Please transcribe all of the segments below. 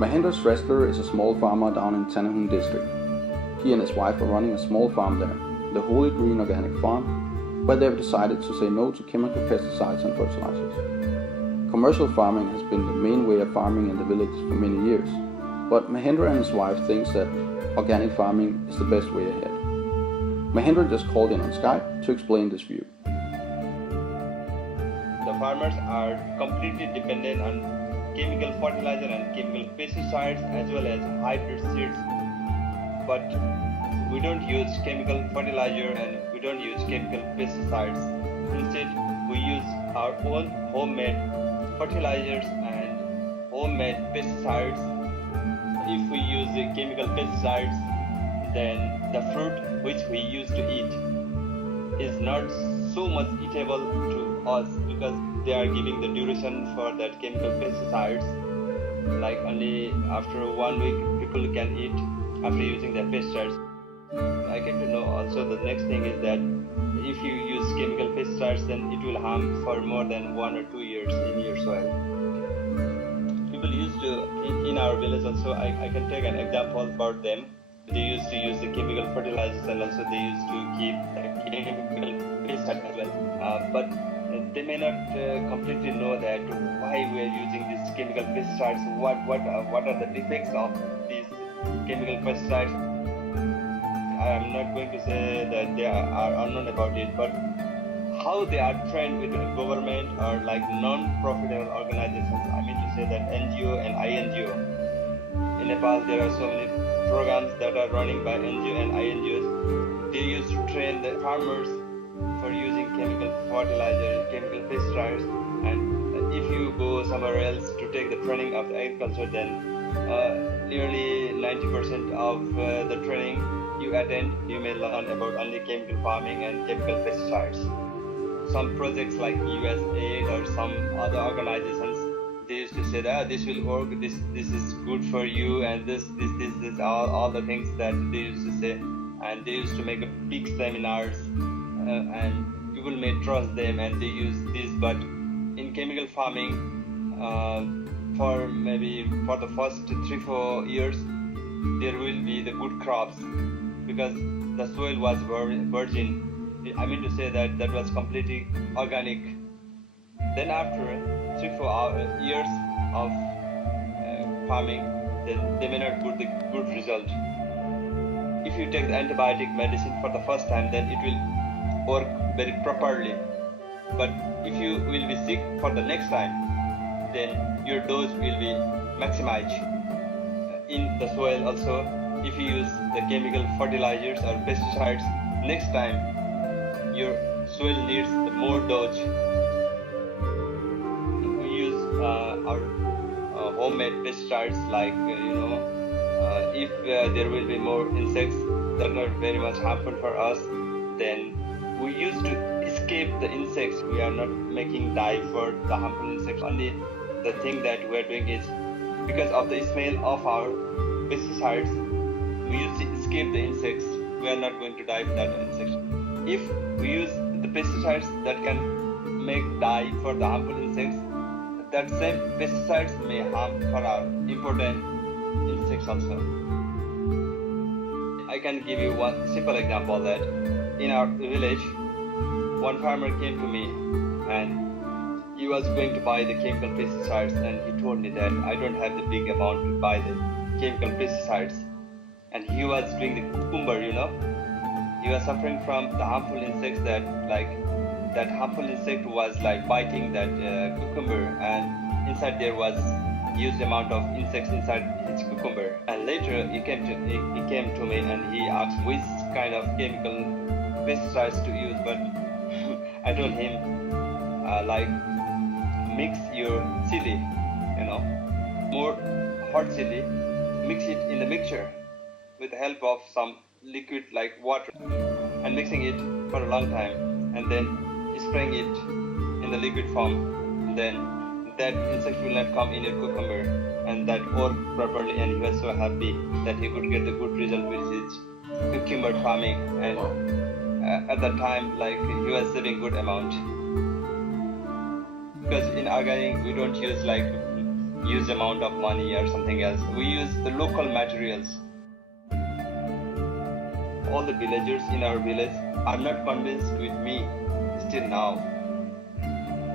Mahendra Shrestha is a small farmer down in Tanahun district. He and his wife are running a small farm there, the Holy Green Organic Farm, where they have decided to say no to chemical pesticides and fertilizers. Commercial farming has been the main way of farming in the village for many years, but Mahendra and his wife thinks that organic farming is the best way ahead. Mahendra just called in on Skype to explain this view. The farmers are completely dependent on chemical fertilizer and chemical pesticides as well as hybrid seeds, but we don't use chemical fertilizer and we don't use chemical pesticides. Instead, we use our own homemade fertilizers and homemade pesticides. If we use the chemical pesticides, then the fruit which we used to eat is not so much eatable to us because they are giving the duration for that chemical pesticides. Like only after 1 week people can eat after using the pesticides. I came to know also the next thing is that if you use chemical pesticides, then it will harm for more than 1 or 2 years in your soil. People used to, in our village also, I can take an example about them. They used to use the chemical fertilizers and also they used to keep the chemical pesticides as well. But they may not completely know that why we are using these chemical pesticides, what are the defects of these chemical pesticides. I am not going to say that they are unknown about it, but how they are trained with the government or like non-profitable organizations. I mean to say that NGO and INGO. In Nepal, there are so many programs that are running by NGO and INGOs. They used to train the farmers for using chemical fertilizer, chemical pesticides, and if you go somewhere else to take the training of the agriculture, then nearly 90% of the training you attend, you may learn about only chemical farming and chemical pesticides. Some projects like USAID or some other organizations, they used to say that this will work, this is good for you, and this all the things that they used to say, and they used to make a big seminars, and people may trust them and they use this. But in chemical farming, for the first 3-4 years, there will be the good crops because the soil was virgin. I mean to say that was completely organic. Then after 3-4 years of farming, then they may not get the good result. If you take the antibiotic medicine for the first time, then it will work very properly. But if you will be sick for the next time, then your dose will be maximized. In the soil also, if you use the chemical fertilizers or pesticides, next time your soil needs the more dose. We use our homemade pesticides like if there will be more insects that are very much harmful for us, then we used to escape the insects. We are not making dye for the harmful insects. Only the thing that we are doing is because of the smell of our pesticides, we used to escape the insects. We are not going to dye for that insects. If we use the pesticides that can make dye for the harmful insects, that same pesticides may harm for our important insects also. I can give you one simple example that in our village, one farmer came to me and he was going to buy the chemical pesticides, and he told me that I don't have the big amount to buy the chemical pesticides. And he was doing the cucumber, he was suffering from the harmful insects that harmful insect was like biting that cucumber, and inside there was huge amount of insects inside his cucumber. And later he came to me and he asked which kind of chemical pesticides to use, but I told him mix your chili, more hot chili, mix it in the mixture with the help of some liquid like water, and mixing it for a long time, and then spraying it in the liquid form. Then that insect will not come in your cucumber, and that worked properly, and he was so happy that he could get the good result with his cucumber farming. And at that time, he was saving good amount. because in organic we don't use like huge amount of money or something else. We use the local materials. All the villagers in our village are not convinced with me still now,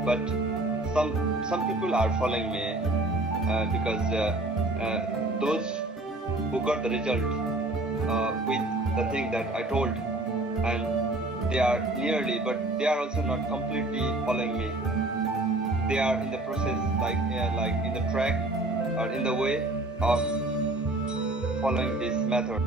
but some people are following me because those who got the result with the thing that I told, and they are nearly, but they are also not completely following me. They are in the process, like in the track or in the way of following this method.